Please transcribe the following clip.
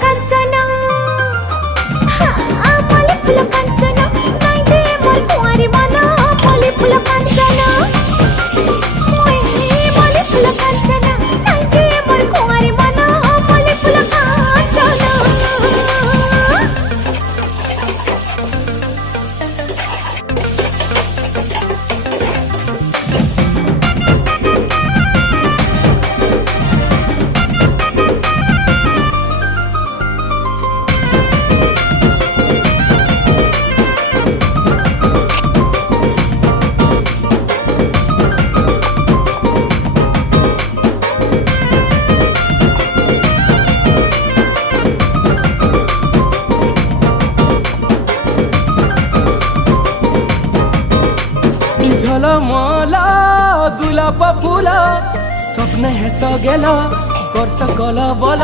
कांचन मल्ली फूल कांचन नाई दे मोर कुंवारी मन मल्ली फूल कांचन मल्ली फूल कांचन नाई दे मोर कुंवारी मन मल्ली फूल कांचन। झलमला गुलाब फूल स्वप्न हे सगेला कर सकल बल